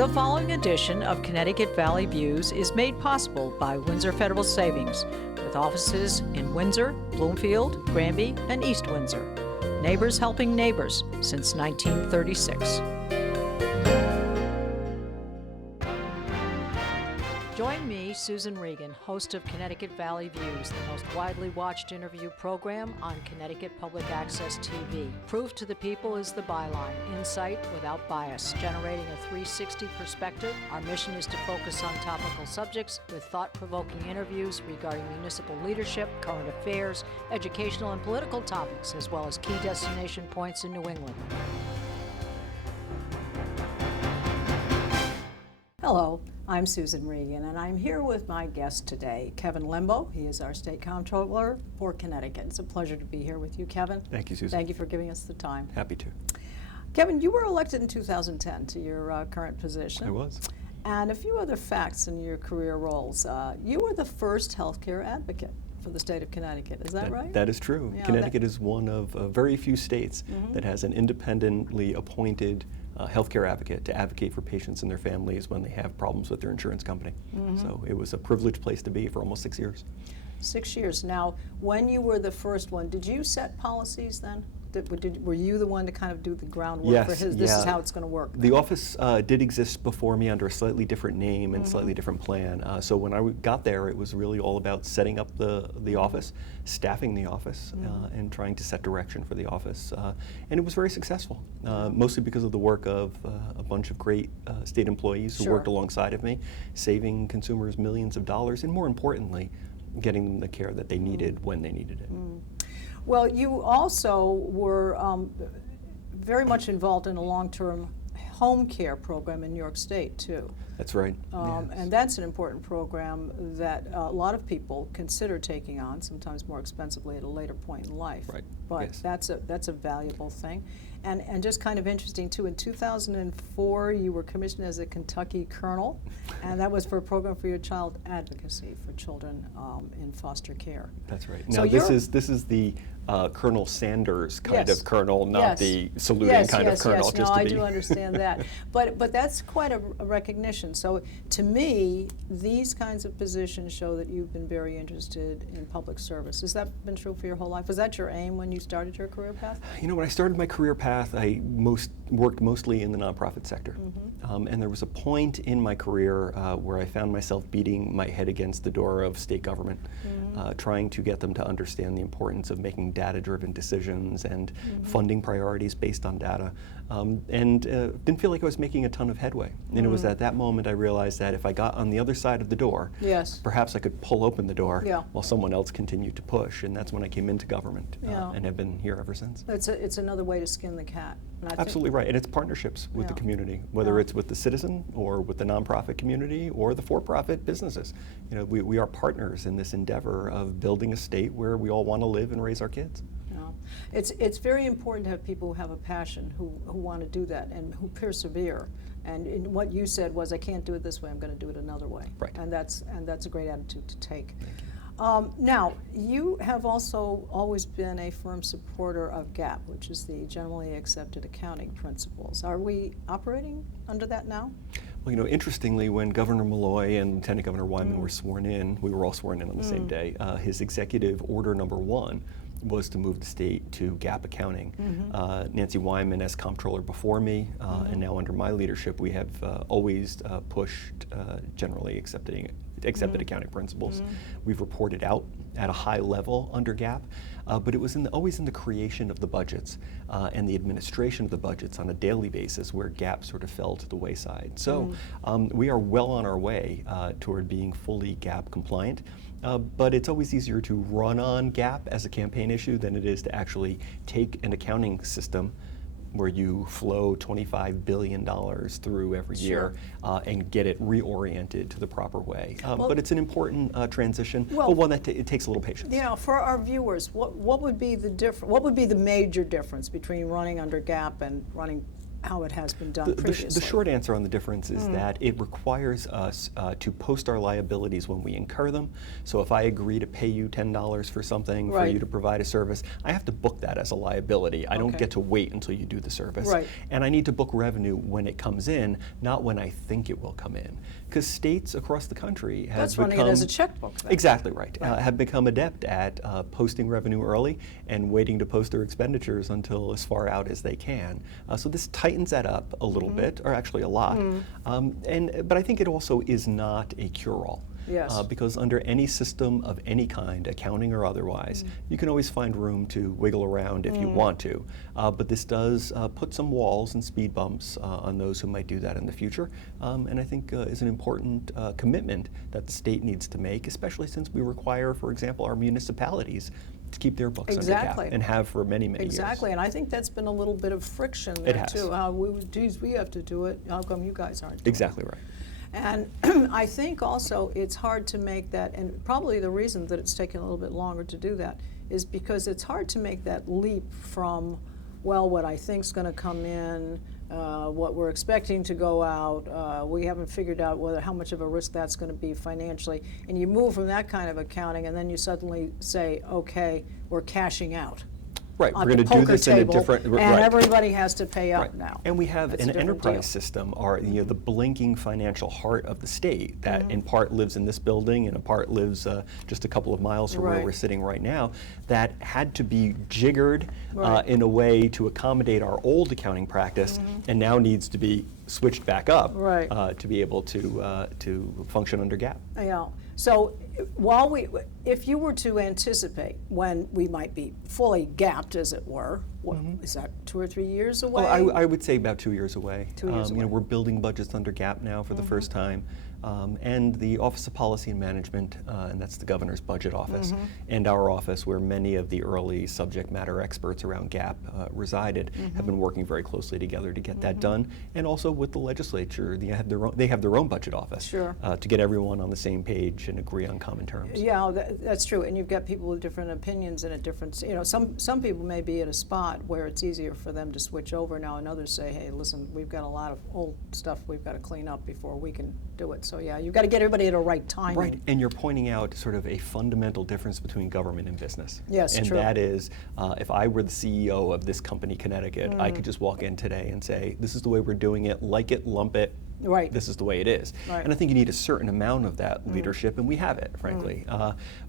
The following edition of Connecticut Valley Views is made possible by Windsor Federal Savings, with offices in Windsor, Bloomfield, Granby, and East Windsor. Neighbors helping neighbors since 1936. Join me, Susan Regan, host of Connecticut Valley Views, the most widely watched interview program on Connecticut Public Access TV. Proof to the people is the byline, insight without bias, generating a 360 perspective. Our mission is to focus on topical subjects with thought-provoking interviews regarding municipal leadership, current affairs, educational and political topics, as well as key destination points in New England. Hello, I'm Susan Regan, and I'm here with my guest today, Kevin Lembo. He is our State Comptroller for Connecticut. It's a pleasure to be here with you, Kevin. Thank you, Susan. Thank you for giving us the time. Happy to. Kevin, you were elected in 2010 to your current position. I was. And a few other facts in your career roles. You were the first healthcare advocate for the state of Connecticut. Is that right? That is true. Yeah, Connecticut is one of very few states that has an independently appointed healthcare advocate to advocate for patients and their families when they have problems with their insurance company. So it was a privileged place to be for almost 6 years. 6 years. Now, when you were the first one, did you set policies then? Were you the one to kind of do the groundwork for his, this is how it's going to work? The office did exist before me under a slightly different name and slightly different plan. So when I got there, it was really all about setting up the office, staffing the office, and trying to set direction for the office. And it was very successful, mostly because of the work of a bunch of great state employees who worked alongside of me, saving consumers millions of dollars, and more importantly, getting them the care that they needed when they needed it. Well, you also were very much involved in a long-term home care program in New York State, too. That's right. Yes. And that's an important program that a lot of people consider taking on, sometimes more expensively at a later point in life. Right. But yes. that's a valuable thing. And just kind of interesting, too, in 2004, you were commissioned as a Kentucky Colonel, and that was for a program for your child advocacy for children in foster care. That's right. So now, this is the Colonel Sanders kind of colonel, not yes. the saluting kind of colonel. Yes, just no, to I be do understand that. But that's quite a recognition. So to me, these kinds of positions show that you've been very interested in public service. Has that been true for your whole life? Was that your aim when you started your career path? You know, when I started my career path, I worked mostly in the nonprofit sector. And there was a point in my career where I found myself beating my head against the door of state government, trying to get them to understand the importance of making data-driven decisions and funding priorities based on data, and didn't feel like I was making a ton of headway. And it was at that moment I realized that if I got on the other side of the door, perhaps I could pull open the door while someone else continued to push, and that's when I came into government and have been here ever since. It's another way to skin the cat. Absolutely right, and it's partnerships with the community, whether it's with the citizen or with the nonprofit community or the for-profit businesses. You know, we are partners in this endeavor of building a state where we all want to live and raise our kids. It's very important to have people who have a passion, who want to do that and who persevere. And what you said was, I can't do it this way, I'm going to do it another way. Right. And that's a great attitude to take. Now, you have also always been a firm supporter of GAAP, which is the Generally Accepted Accounting Principles. Are we operating under that now? Well, you know, interestingly, when Governor Malloy and Lieutenant Governor Wyman were sworn in, we were all sworn in on the same day, his executive order number 1 was to move the state to GAAP accounting. Nancy Wyman as comptroller before me, and now under my leadership, we have always pushed generally accepted accounting principles. We've reported out at a high level under GAAP, but it was always in the creation of the budgets and the administration of the budgets on a daily basis where GAAP sort of fell to the wayside. So we are well on our way toward being fully GAAP compliant. But it's always easier to run on GAAP as a campaign issue than it is to actually take an accounting system where you flow $25 billion through every year and get it reoriented to the proper way. But it's an important transition, but one that it takes a little patience. You know, for our viewers, what would be the major difference between running under GAAP and running how it has been done The previously. short answer on the difference is that it requires us to post our liabilities when we incur them. So if I agree to pay you $10 for something, for you to provide a service, I have to book that as a liability. I don't get to wait until you do the service. Right. And I need to book revenue when it comes in, not when I think it will come in. Because states across the country have That's become— running it as a checkbook then. Exactly right. Have become adept at posting revenue early and waiting to post their expenditures until as far out as they can. So this tightens that up a little bit, or actually a lot. But I think it also is not a cure-all. Yes. Because under any system of any kind, accounting or otherwise, you can always find room to wiggle around if you want to. But this does put some walls and speed bumps on those who might do that in the future, and I think is an important commitment that the state needs to make, especially since we require, for example, our municipalities to keep their books under cap, and have for many, many years. Exactly, and I think that's been a little bit of friction there It has. too. Geez, we have to do it. How come you guys aren't doing Exactly right. And I think also it's hard to make that, and probably the reason that it's taken a little bit longer to do that is because it's hard to make that leap from, well, what I think's going to come in, what we're expecting to go out, we haven't figured out how much of a risk that's going to be financially, and you move from that kind of accounting and then you suddenly say, okay, we're cashing out. Right, On we're going the to do this in a poker different— table, and everybody has to pay up now. And we have That's a an different enterprise deal. system, or the blinking financial heart of the state that in part lives in this building and in part lives just a couple of miles from where we're sitting right now, that had to be jiggered in a way to accommodate our old accounting practice, and now needs to be switched back up to be able to function under GAAP. Yeah. So if you were to anticipate when we might be fully gapped, as it were, is that 2 or 3 years away? Well, I would say about 2 years away. 2 years away. We're building budgets under GAAP now for the first time. And the Office of Policy and Management, and that's the Governor's Budget Office, and our office, where many of the early subject matter experts around GAAP resided, have been working very closely together to get that done, and also with the legislature. They have their own budget office to get everyone on the same page and agree on common terms. Yeah, that's true. And you've got people with different opinions and some people may be at a spot where it's easier for them to switch over now, and others say, hey, listen, we've got a lot of old stuff we've got to clean up before we can do it. So yeah, you've got to get everybody at a right timing. Right, and you're pointing out sort of a fundamental difference between government and business. Yes, and true. that is, if I were the CEO of this company, Connecticut, I could just walk in today and say, this is the way we're doing it, like it, lump it, Right. this is the way it is. Right. And I think you need a certain amount of that leadership, and we have it, frankly.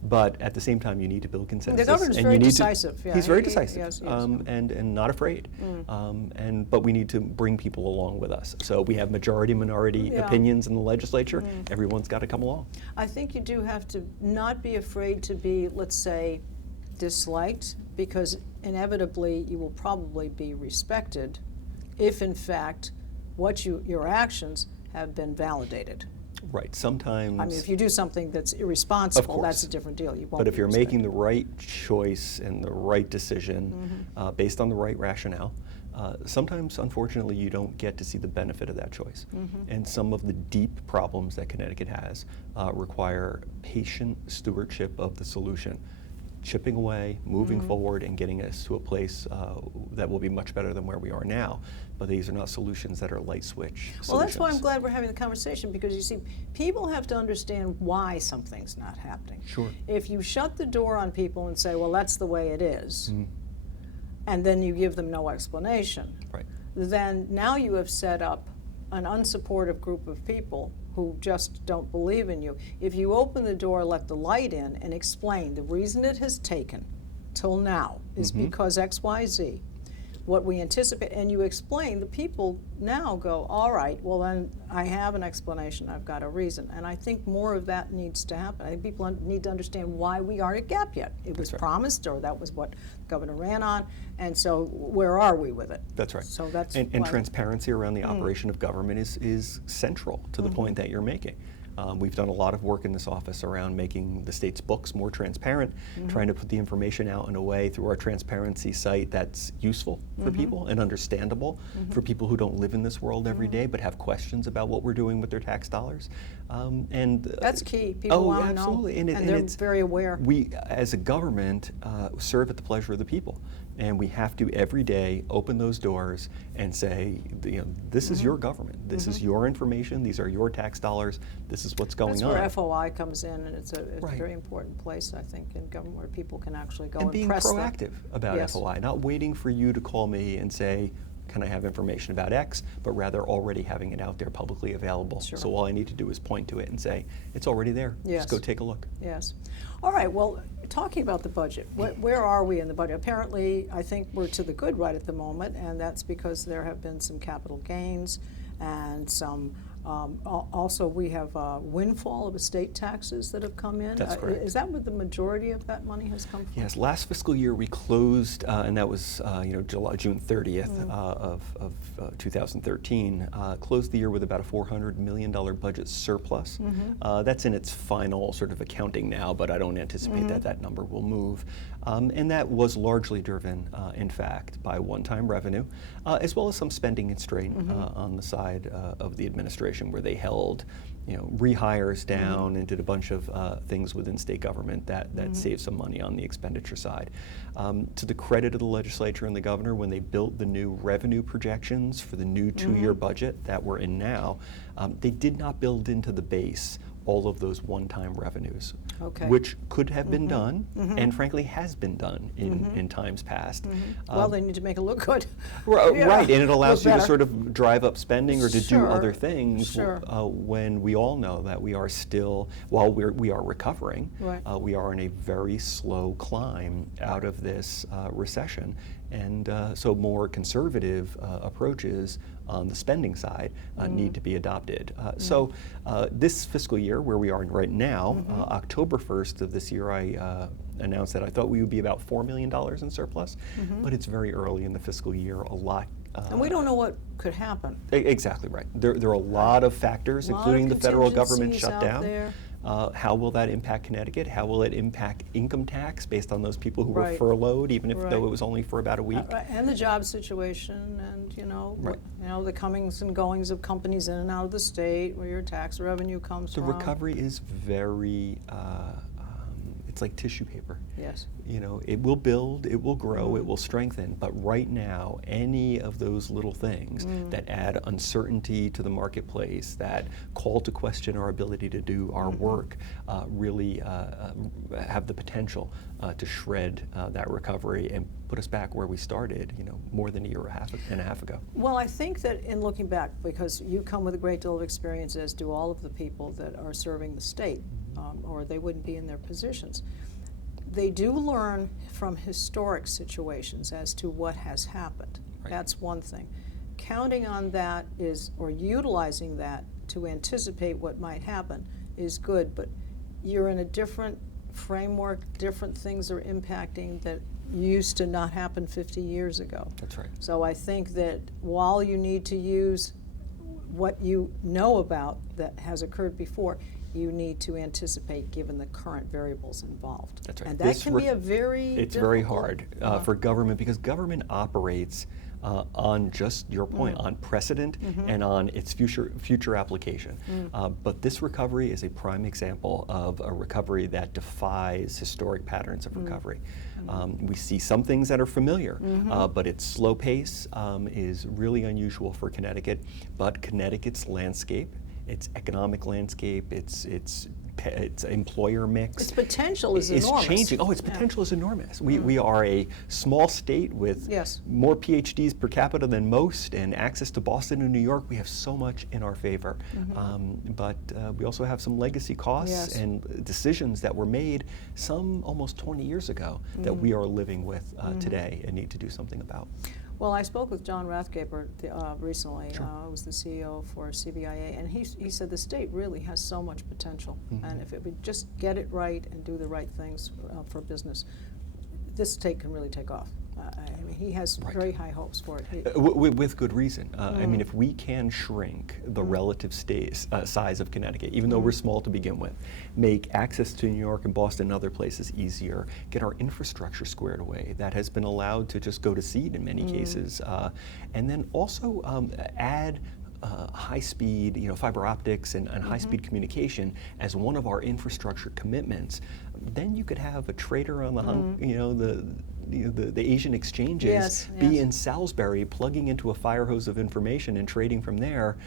But at the same time, you need to build consensus. The governor's and very you need decisive. He's very decisive, yes. and not afraid. But we need to bring people along with us. So we have majority-minority opinions in the legislature. Everyone's got to come along. I think you do have to not be afraid to be, let's say, disliked, because inevitably you will probably be respected if, in fact, your actions have been validated. Right. Sometimes. I mean, if you do something that's irresponsible, that's a different deal. You won't. But if be you're respected. making the right choice and the right decision based on the right rationale, sometimes, unfortunately, you don't get to see the benefit of that choice. And some of the deep problems that Connecticut has require patient stewardship of the solution, chipping away, moving forward, and getting us to a place that will be much better than where we are now. But these are not solutions that are light switch solutions. Well, that's why I'm glad we're having the conversation, because you see, people have to understand why something's not happening. Sure. If you shut the door on people and say, well, that's the way it is, and then you give them no explanation, Right. then now you have set up an unsupportive group of people who just don't believe in you. If you open the door, let the light in, and explain the reason it has taken till now is because X, Y, Z, what we anticipate, and you explain, the people now go, all right, well then I have an explanation, I've got a reason. And I think more of that needs to happen. I think people need to understand why we aren't at GAAP yet. It was promised, or that was what the governor ran on, and so where are we with it? That's right. So that's and transparency around the operation of government is central to the point that you're making. We've done a lot of work in this office around making the state's books more transparent, trying to put the information out in a way through our transparency site that's useful for people and understandable for people who don't live in this world every day but have questions about what we're doing with their tax dollars. That's key. People want to know, absolutely. and they're very aware. We, as a government, serve at the pleasure of the people. And we have to every day open those doors and say, this is your government. This is your information. These are your tax dollars. This is what's going on. That's where FOI comes in, and it's a Right. very important place, I think, in government where people can actually go And and being press them. proactive about Yes. FOI, not waiting for you to call me and say, can I have information about X, but rather already having it out there publicly available. Sure. So all I need to do is point to it and say, it's already there. Yes. Just go take a look. Yes. All right, well, talking about the budget, where are we in the budget? Apparently, I think we're to the good right at the moment, and that's because there have been some capital gains and some, also we have a windfall of estate taxes that have come in. That's correct. Is that where the majority of that money has come from? Yes, last fiscal year we closed, and that was June 30th of 2013, closed the year with about a $400 million budget surplus. That's in its final sort of accounting now, but I don't anticipate that number will move. And that was largely driven, in fact, by one-time revenue, as well as some spending constraint on the side of the administration, where they held rehires down and did a bunch of things within state government that saved some money on the expenditure side. To the credit of the legislature and the governor, when they built the new revenue projections for the new two-year budget that we're in now, they did not build into the base all of those one-time revenues, which could have been done, and frankly has been done in times past. Well, they need to make it look good. Right, and it allows you to better. sort of drive up spending or to do Sure, other things sure. when we all know that we are still, while we are recovering, Right. we are in a very slow climb out of this recession. And so more conservative approaches on the spending side need to be adopted. So this fiscal year, where we are right now, October 1st of this year, I announced that I thought we would be about $4 million in surplus, but it's very early in the fiscal year. A lot. And we don't know what could happen. Exactly right. There are a lot of factors, A lot including of the federal government contingencies out shutdown. there. How will that impact Connecticut? How will it impact income tax based on those people who were Right. furloughed, even if Right. though it was only for about a week? Right, and the job situation, and Right. the comings and goings of companies in and out of the state, where your tax revenue comes The from. recovery is very, it's like tissue paper. Yes. It will build, it will grow, it will strengthen, but right now, any of those little things that add uncertainty to the marketplace, that call to question our ability to do our work, really have the potential to shred that recovery and put us back where we started, more than a year and a half ago. Well, I think that in looking back, because you come with a great deal of experience, as do all of the people that are serving the state, or they wouldn't be in their positions. They do learn from historic situations as to what has happened. Right. That's one thing. Counting on that or utilizing that to anticipate what might happen is good, but you're in a different framework, different things are impacting that used to not happen 50 years ago. That's right. So I think that while you need to use what you know about that has occurred before, you need to anticipate given the current variables involved. That's right. And that can be a very It's very difficult- hard for government, because government operates on just your point, on precedent and on its future application. But this recovery is a prime example of a recovery that defies historic patterns of recovery. We see some things that are familiar, but its slow pace is really unusual for Connecticut. But Connecticut's landscape, its economic landscape, its employer mix. Its potential is enormous. Changing. Oh, its potential is enormous. We are a small state with more PhDs per capita than most, and access to Boston and New York. We have so much in our favor. But we also have some legacy costs and decisions that were made some almost 20 years ago that we are living with today and need to do something about. Well, I spoke with John Rathgaber recently, who's the CEO for CBIA, and he said the state really has so much potential, and if it would just get it right and do the right things for business, this state can really take off. I mean, he has very high hopes for it. With good reason. I mean, if we can shrink the relative size of Connecticut, even though we're small to begin with, make access to New York and Boston and other places easier, get our infrastructure squared away that has been allowed to just go to seed in many cases, and then also add high-speed, fiber optics and high-speed communication as one of our infrastructure commitments, then you could have a trader on the the Asian exchanges, Yes, be yes. in Salisbury, plugging into a fire hose of information and trading from there,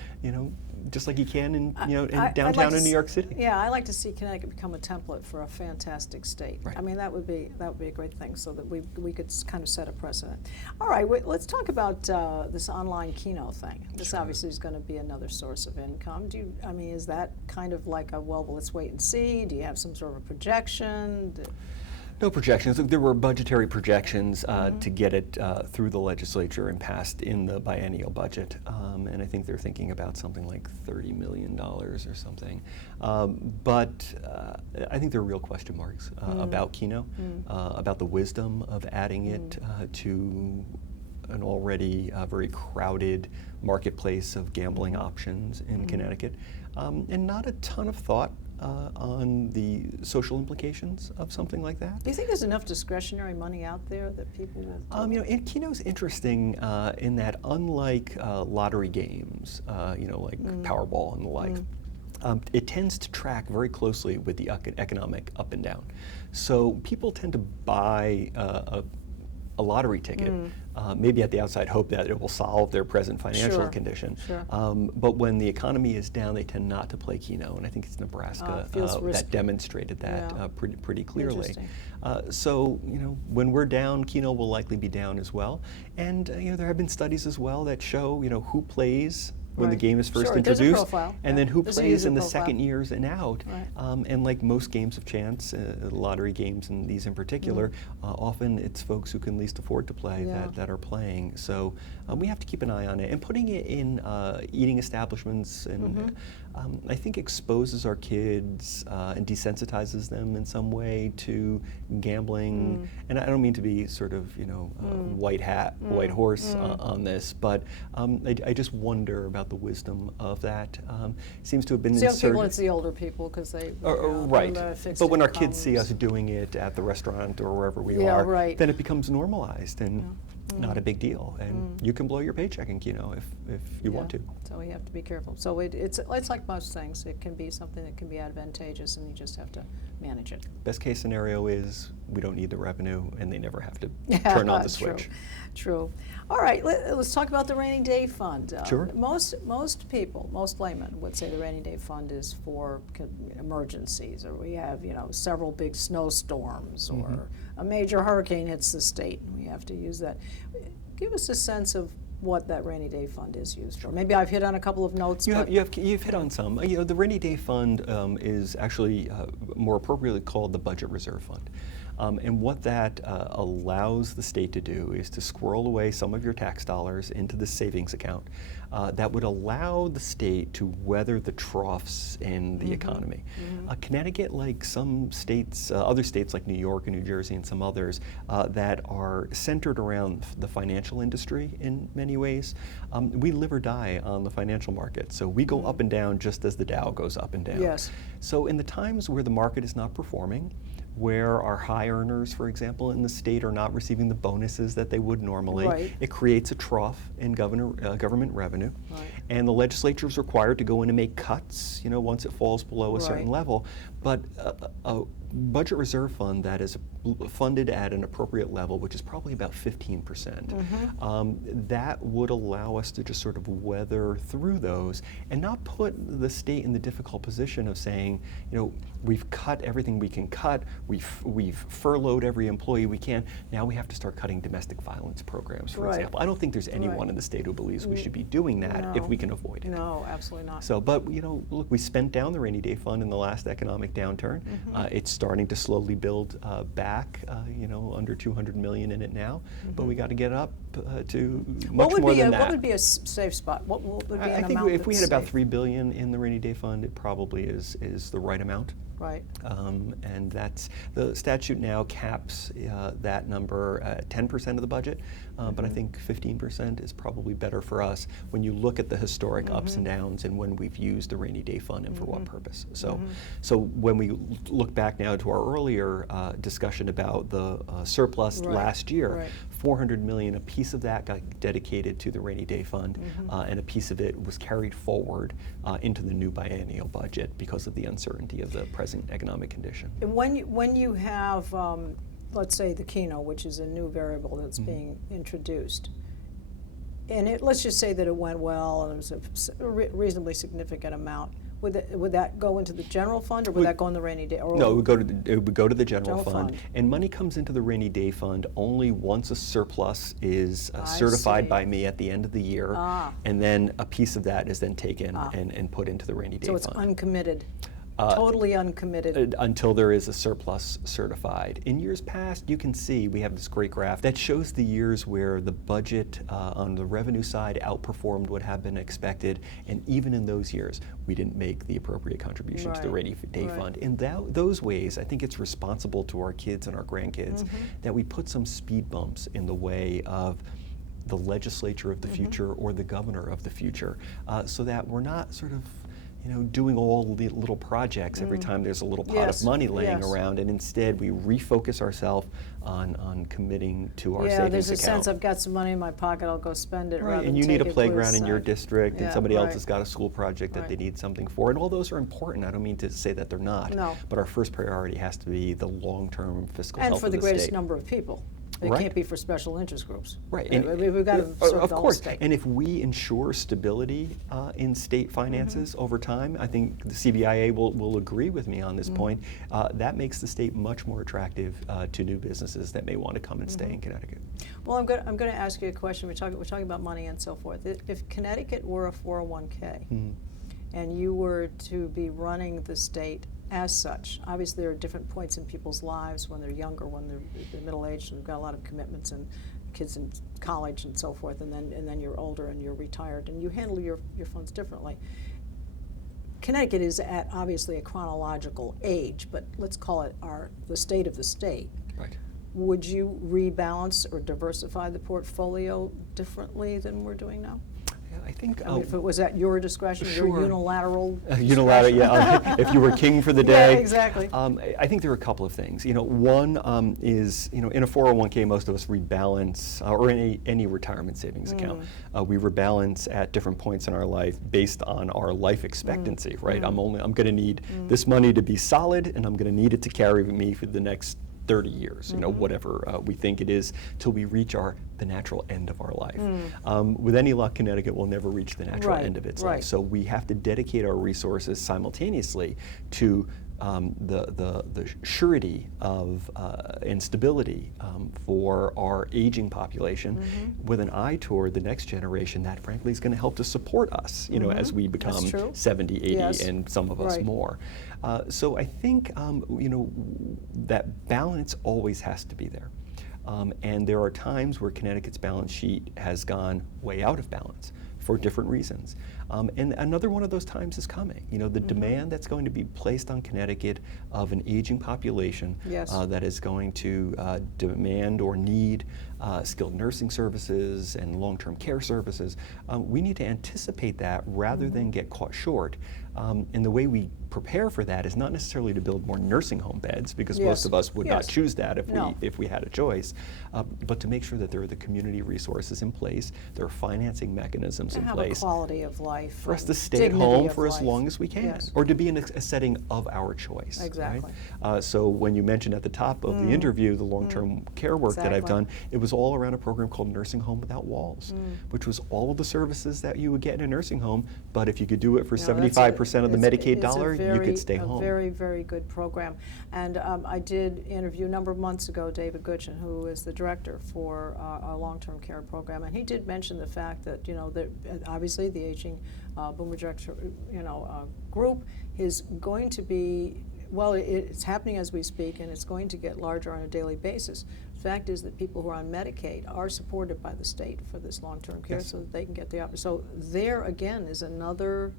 just like you can in I'd downtown like to in New York City. Yeah, I like to see Connecticut become a template for a fantastic state. Right. I mean, that would be a great thing, so that we could kind of set a precedent. All right, let's talk about this online Keno thing. This obviously is going to be another source of income. Is that kind of like well, let's wait and see? Do you have some sort of a projection? No projections. There were budgetary projections to get it through the legislature and passed in the biennial budget, and I think they're thinking about something like $30 million or something. But I think there are real question marks about Keno, about the wisdom of adding it to an already very crowded marketplace of gambling options in Connecticut, and not a ton of thought on the social implications of something like that. Do you think there's enough discretionary money out there that people will do? Keno's interesting in that, unlike lottery games, like Powerball and the like, it tends to track very closely with the economic up and down. So people tend to buy a lottery ticket, maybe at the outside hope that it will solve their present financial condition. Sure. But when the economy is down, they tend not to play Keno, and I think it's Nebraska that demonstrated that pretty clearly. So when we're down, Keno will likely be down as well. And there have been studies as well that show who plays when the game is first There's a introduced, profile. and then who There's a plays user in the profile. second years and out. Right. And like most games of chance, lottery games and these in particular, often it's folks who can least afford to play that are playing. So we have to keep an eye on it. And putting it in eating establishments and I think exposes our kids and desensitizes them in some way to gambling. And I don't mean to be sort of white white horse on this, but I just wonder about the wisdom of that. Seems to have been It's young inserted. people, it's the older people, because they Right, but when our kids see us incomes. doing it at the restaurant or wherever we Yeah, are, right. then it becomes normalized and not a big deal. And you can blow your paycheck in Keno if you want to. So we have to be careful. So it's like most things. It can be something that can be advantageous, and you just have to manage it. Best case scenario is we don't need the revenue and they never have to turn on the switch. True. All right, let's talk about the rainy day fund. Sure. Most people, most laymen would say the rainy day fund is for emergencies, or we have several big snowstorms, or a major hurricane hits the state, and we have to use that. Give us a sense of what that rainy day fund is used for. Maybe I've hit on a couple of notes. You've hit on some. The rainy day fund is actually more appropriately called the budget reserve fund. And what that allows the state to do is to squirrel away some of your tax dollars into the savings account that would allow the state to weather the troughs in the economy. Connecticut, like some states, other states like New York and New Jersey and some others that are centered around the financial industry in many ways, we live or die on the financial market. So we go up and down just as the Dow goes up and down. Yes. So in the times where the market is not performing, where our high earners, for example, in the state are not receiving the bonuses that they would normally, Right. it creates a trough in government revenue. Right. And the legislature is required to go in and make cuts, once it falls below a certain Right. level. But a budget reserve fund that is funded at an appropriate level, which is probably about 15%, that would allow us to just sort of weather through those and not put the state in the difficult position of saying, we've cut everything we can cut, we've furloughed every employee we can, now we have to start cutting domestic violence programs, for Right. example. I don't think there's anyone Right. in the state who believes we should be doing that if we can avoid it. No, absolutely not. So, but look, we spent down the rainy day fund in the last economic downturn. It's starting to slowly build back, under 200 million in it now, but we got to get up to much more than that. What would be a safe spot? What would be an I think amount if we had that's about safe? $3 billion in the rainy day fund, it probably is the right amount. Right. And that's the statute now caps that number at 10% of the budget, but I think 15% is probably better for us when you look at the historic ups and downs and when we've used the rainy day fund and for what purpose. So, so when we look back now to our earlier discussion about the surplus Right. last year, Right. 400 million, a piece of that got dedicated to the rainy day fund, and a piece of it was carried forward into the new biennial budget because of the uncertainty of the present economic condition. And when you have let's say the Keno, which is a new variable that's being introduced, and let's just say that it went well and it was a reasonably significant amount, would that go into the general fund, or would that go in the rainy day? Or no, it would go to the general fund, and money comes into the rainy day fund only once a surplus is certified by me at the end of the year, and then a piece of that is then taken and put into the rainy day fund. So it's uncommitted. Totally uncommitted. Until there is a surplus certified. In years past, you can see we have this great graph that shows the years where the budget on the revenue side outperformed what had been expected, and even in those years, we didn't make the appropriate contribution to the rainy day fund. In those ways, I think it's responsible to our kids and our grandkids that we put some speed bumps in the way of the legislature of the future or the governor of the future, so that we're not sort of doing all the little projects every time there's a little pot of money laying around, and instead we refocus ourselves on committing to our savings account. Yeah, there's a sense, I've got some money in my pocket, I'll go spend it. Right, and you need a playground in your district, and somebody else has got a school project that they need something for, and all those are important. I don't mean to say that they're not, but our first priority has to be the long-term fiscal health of the state. And for the greatest number of people. It can't be for special interest groups. Right. And we've got to serve of the course. state. And if we ensure stability in state finances over time, I think the CBIA will agree with me on this point. That makes the state much more attractive to new businesses that may want to come and stay in Connecticut. Well, I'm going to ask you a question. We're talking about money and so forth. If Connecticut were a 401k, and you were to be running the state as such, obviously there are different points in people's lives when they're younger, when they're middle-aged, and we've got a lot of commitments and kids in college and so forth, and then you're older and you're retired, and you handle your funds differently. Connecticut is at obviously a chronological age, but let's call it the state of the state. Right. Would you rebalance or diversify the portfolio differently than we're doing now? I think if it was at your discretion, your unilateral unilateral, if you were king for the day. Yeah, exactly. I think there are a couple of things. One is, in a 401k, most of us rebalance, or any retirement savings account, we rebalance at different points in our life based on our life expectancy, right? I'm going to need this money to be solid, and I'm going to need it to carry me for the next 30 years, whatever we think it is, till we reach the natural end of our life. With any luck, Connecticut will never reach the natural end of its life. So we have to dedicate our resources simultaneously to the surety of and stability for our aging population, with an eye toward the next generation that frankly is going to help to support us, as we become 70, 80, and some of us more. So I think that balance always has to be there. And there are times where Connecticut's balance sheet has gone way out of balance for different reasons. And another one of those times is coming. The demand that's going to be placed on Connecticut of an aging population that is going to demand or need skilled nursing services and long-term care services. We need to anticipate that rather than get caught short. And the way we prepare for that is not necessarily to build more nursing home beds, because most of us would not choose that if we had a choice, but to make sure that there are the community resources in place, there are financing mechanisms in place. Have a quality of life. For us to stay at home for as long as we can, or to be in a setting of our choice. Exactly. Right? So when you mentioned at the top of the interview the long-term care work that I've done, it was all around a program called Nursing Home Without Walls, which was all of the services that you would get in a nursing home, but if you could do it for 75% of the Medicaid dollar, you could stay home. It's a very, very good program. And I did interview a number of months ago David Gutchen, who is the director for our long-term care program, and he did mention the fact that, that obviously the aging boomer group is going to be, well, it's happening as we speak, and it's going to get larger on a daily basis. The fact is that people who are on Medicaid are supported by the state for this long-term care, so that they can get the opportunity. So there again is another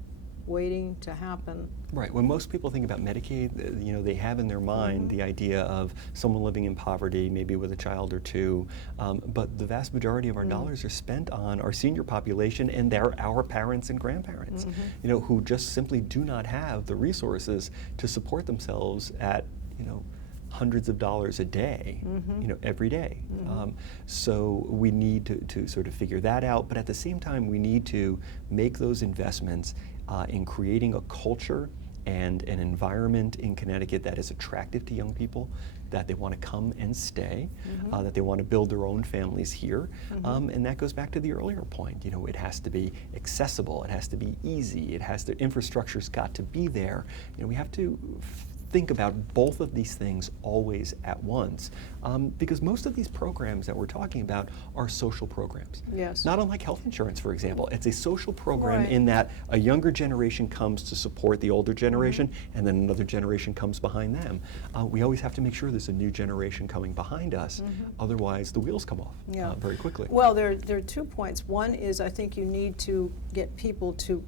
waiting to happen. Right. When most people think about Medicaid, they have in their mind the idea of someone living in poverty, maybe with a child or two, but the vast majority of our dollars are spent on our senior population, and they're our parents and grandparents, who just simply do not have the resources to support themselves at, hundreds of dollars a day, every day. So we need to sort of figure that out, but at the same time, we need to make those investments in creating a culture and an environment in Connecticut that is attractive to young people, that they want to come and stay, that they want to build their own families here. And that goes back to the earlier point. You know, it has to be accessible, it has to be easy, infrastructure's got to be there. You know, we have to think about both of these things always at once, because most of these programs that we're talking about are social programs. Yes. Not unlike health insurance, for example. It's a social program Right. in that a younger generation comes to support the older generation, and then another generation comes behind them. We always have to make sure there's a new generation coming behind us, otherwise the wheels come off very quickly. Well, there are 2 points. One is I think you need to get people to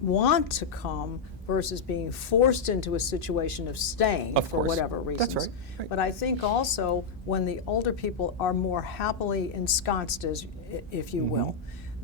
want to come versus being forced into a situation of staying Of for course. whatever reasons. That's right. But I think also when the older people are more happily ensconced, if you will,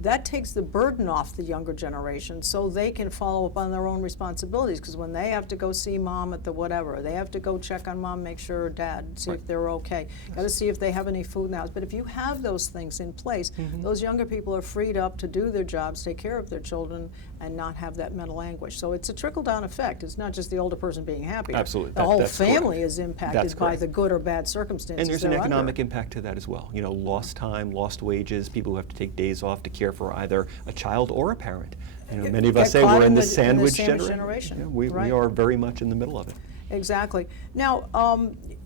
that takes the burden off the younger generation so they can follow up on their own responsibilities, because when they have to go see mom at the whatever, they have to go check on mom, make sure dad, see if they're okay, got to see if they have any food in the house. But if you have those things in place, those younger people are freed up to do their jobs, take care of their children, and not have that mental anguish. So it's a trickle-down effect. It's not just the older person being happier. Absolutely. The whole That's family correct. is impacted That's by correct. the good or bad circumstances And there's an they're under. economic impact to that as well. You know, lost time, lost wages, people who have to take days off to care for either a child or a parent. You know, many of us Get say caught we're in in the the sandwich sandwich generation. generation. You know, we Right. are very much in the middle of it. Exactly. Now,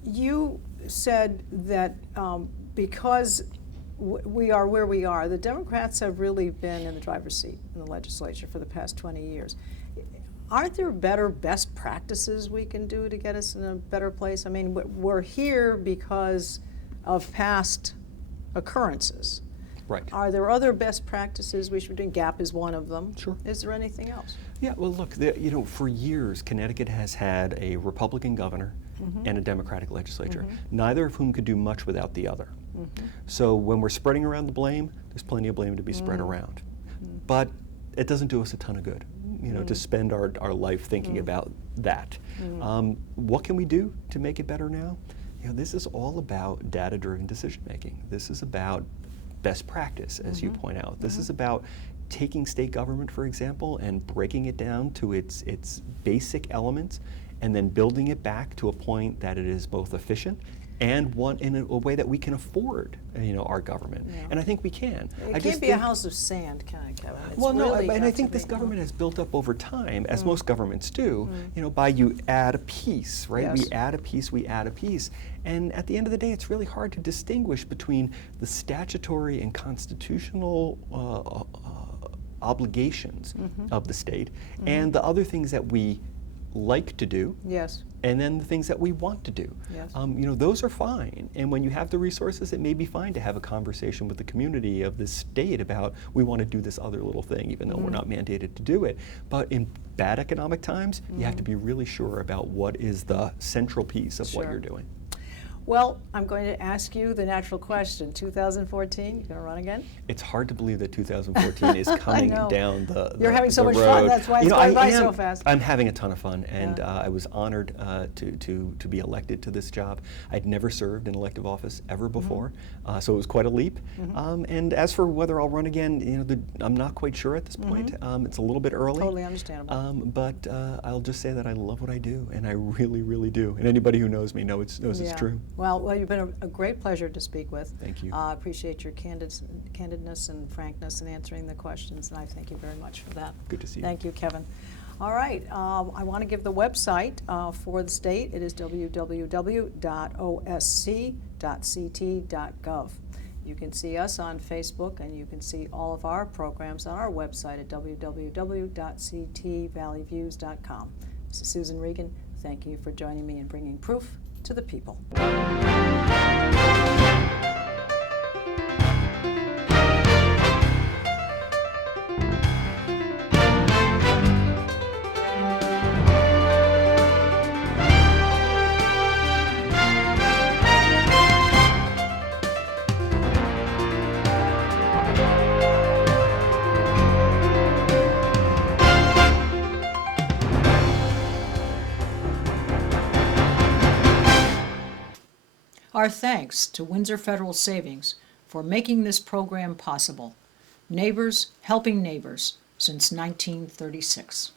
you said that because we are where we are, the Democrats have really been in the driver's seat in the legislature for the past 20 years. Aren't there better best practices we can do to get us in a better place? I mean, we're here because of past occurrences. Right. Are there other best practices we should be doing? GAP is one of them. Sure. Is there anything else? Yeah, well, look, you know, for years, Connecticut has had a Republican governor and a Democratic legislature, neither of whom could do much without the other. So when we're spreading around the blame, there's plenty of blame to be spread around. But it doesn't do us a ton of good, you know, to spend our life thinking about that. What can we do to make it better now? You know, this is all about data-driven decision-making. This is about best practice, as you point out. This is about taking state government, for example, and breaking it down to its basic elements, and then building it back to a point that it is both efficient and one in a way that we can afford, you know, our government. Yeah. And I think we can. It can't be a house of sand, can it, Kevin? It's Well, no, really and got I to think this be, government has built up over time, as most governments do, you know, by you add a piece, right? Yes. We add a piece, we add a piece. And at the end of the day, it's really hard to distinguish between the statutory and constitutional obligations of the state and the other things that we like to do, Yes. and then the things that we want to do. Yes. You know, those are fine. And when you have the resources, it may be fine to have a conversation with the community of the state about, we want to do this other little thing, even though we're not mandated to do it. But in bad economic times, you have to be really sure about what is the central piece of what Sure. you're doing. Well, I'm going to ask you the natural question. 2014, you going to run again? It's hard to believe that 2014 is coming know. down the You're having so the much fun, road. that's why You it's know, going by I am, so fast. I'm having a ton of fun, and Yeah. I was honored to be elected to this job. I'd never served in elective office ever before, so it was quite a leap. And as for whether I'll run again, you know, I'm not quite sure at this point. It's a little bit early. Totally understandable. But I'll just say that I love what I do, and I really, really do. And anybody who knows me knows it's Yeah. true. Well, you've been a great pleasure to speak with. Thank you. I appreciate your candidness and frankness in answering the questions, and I thank you very much for that. Good to see you. Thank you, Kevin. All right, I want to give the website for the state. It is www.osc.ct.gov. You can see us on Facebook, and you can see all of our programs on our website at www.ctvalleyviews.com. This is Susan Regan. Thank you for joining me in bringing proof to the people. Our thanks to Windsor Federal Savings for making this program possible. Neighbors helping neighbors since 1936.